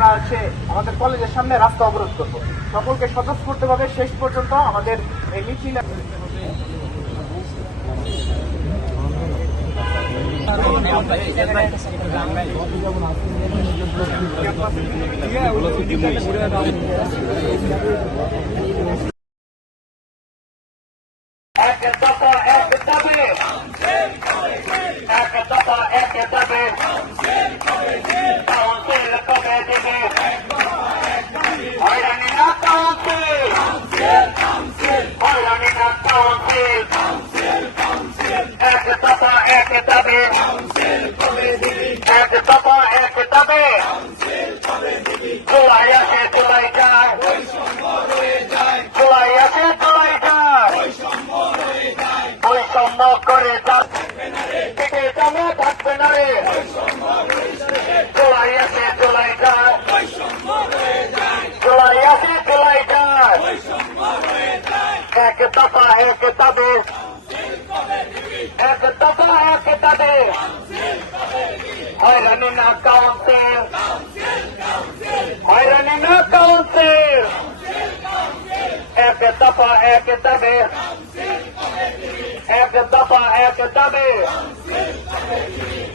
আমরা হচ্ছে আমাদের কলেজের সামনে রাস্তা অবরোধ করব। সকলকে স্বতঃস্ফূর্তভাবে শেষ পর্যন্ত আমাদের এই মিছিল এক দফা, এক দাবি এক দফা, এক দাবি হয়রানি না কাউন্সিল। হয়রানি না কাউন্সিল। এক দফা, এক দাবি এক দফা, এক দাবি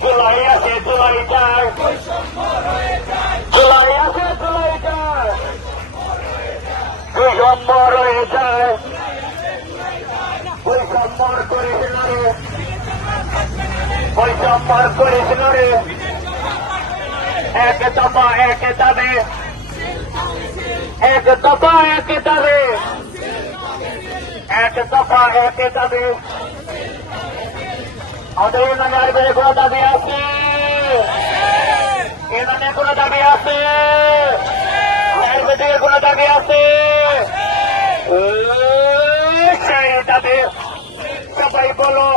জুলাই আছে, জুলাই যায় জুলাই আছে, জুলাই যায় বৈষম্য রয়ে যায়। করিস না রে। বৈষম্য করিস না রে। এক দফা, এক দাবি এক দফা, এক দাবি এক দফা, এক দাবি আমাদের ইউনিয়নে আরবের কোনো দাবি আছে? ইউনিয়নে কোনো দাবি আছে? কোনো দাবি আছে? দাবি সবাই বলো,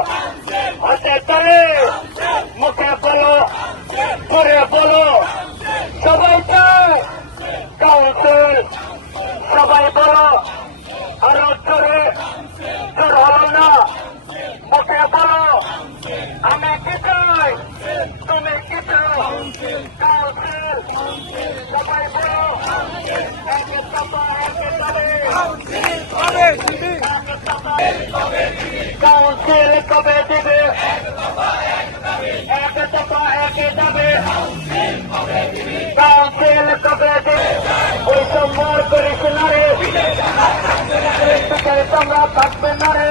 হাতে তালে মুখে বলো করে বলো, সবাই চায় কাউন্সিল সবাই বলো, আরও জোরে, জোর হলো না, মুখে বলো, আমি কি চাই তুমি কি চাও কাউন্সিল সবাই বলো এক দফা এক দাবি কাউন্সিল কবে দিবে। এক দফা এক দাবি কাউন্সিল কবে দিবে। ওই সম্মান করিস না রে তোমরা থাকবে না রে।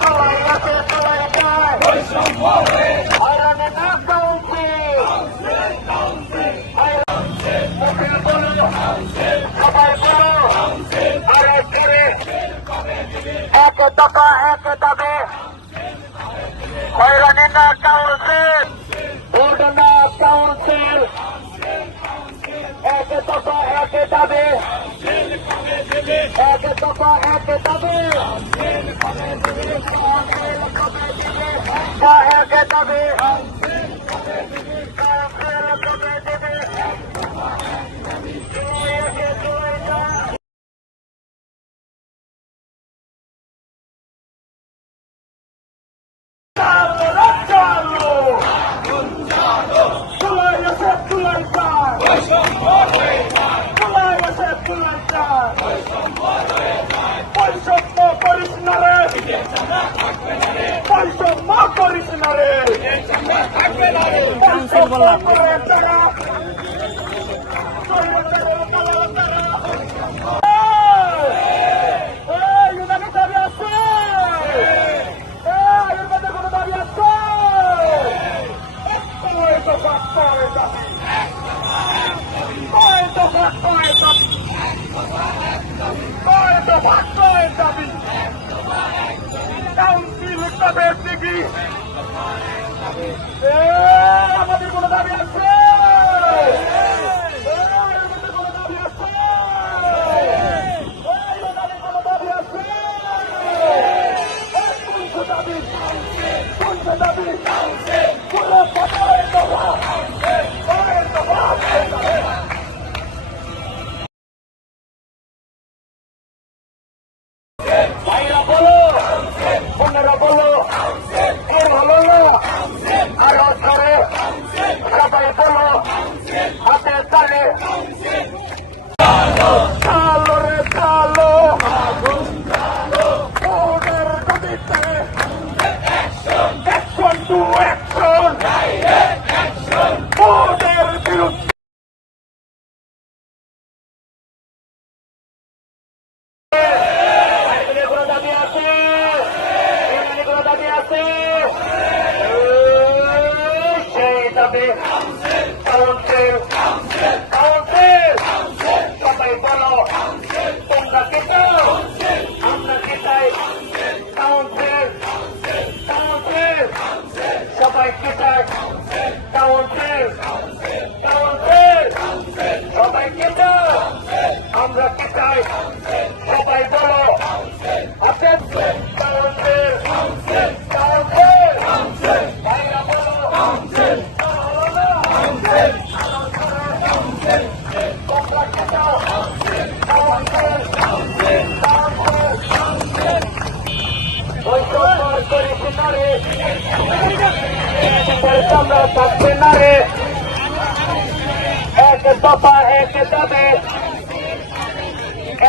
সবাই আছে সবাই হয়রানি না কাউন্সিল মুখে বলো সবাই বলো আরে করে এক দফা এক দাবি হয়রানি না কাউন্সিল ভোট না কাউন্সিল এক দফা এক দাবি। এক দফা এক দাবি এক দাবি বৈষম্য করিস না রে বৈষম্য করিস না রে বৈষম্য করে তারা দাবি আছে আয়ুর্বেদের কোনো আমাদের কোনো দাবি আছে এ, আমাদের কোনো দাবি আছে এ, আমাদের কোনো দাবি আছে এ, কোনটা দাবি কোনটা দাবি কোনো কথাই দফা কয় দফা কয় দফা ভাইরা বলো বোনেরা বলো এর হলো না আরও ধরে সবাই বলো চালো রে চালো ভোটের গতিতে অ্যাকশন টু অ্যাকশন ভোটের বিরুদ্ধে এখানে কোনো দাবি আছে এখানে কোনো দাবি আছে সেই দাবি কাউন্সিল কাউন্সিল সবাই বলো তোমরা কে আমরা কে আমরা থাকবে না রে। এক দফা এক দাবে।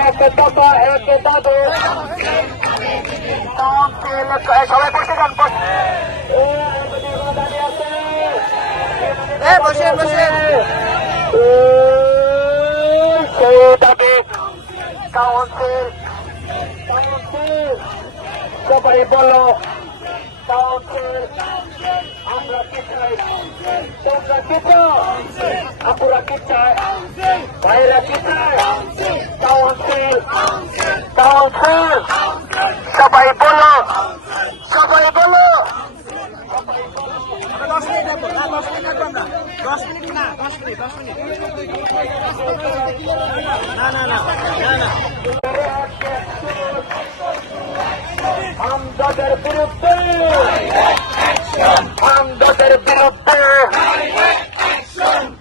এক দফা এক দাবে। সবাই বসে যান বসে। বসে বসে। দাবি। Council council. সবাই বলো। তোমরা কি চাও আপুরা কি চায় ভাইরা কি সবাই বলো সবাই বলো দশ বিরুদ্ধে আমদাদের বিরুদ্ধে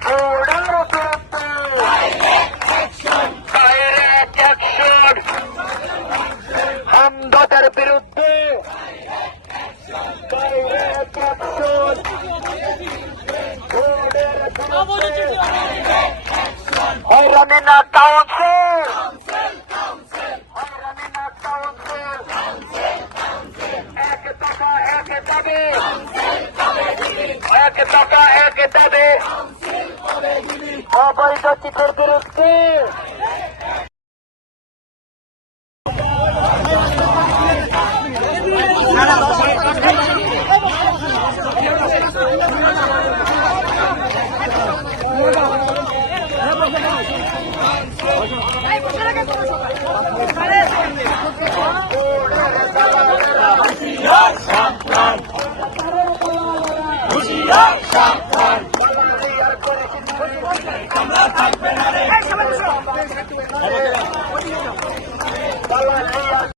চোরের বিরুদ্ধে ডাইরেক্ট অ্যাকশন আমদাদের বিরুদ্ধে ডাইরেক্ট অ্যাকশন চোরের বিরুদ্ধে হয়রানি না কাউন্সিল হয়রানি না কাউন্সিল এক টাকা এক দাবি এক টাকা এক দাবি চিঠের বিরুদ্ধে না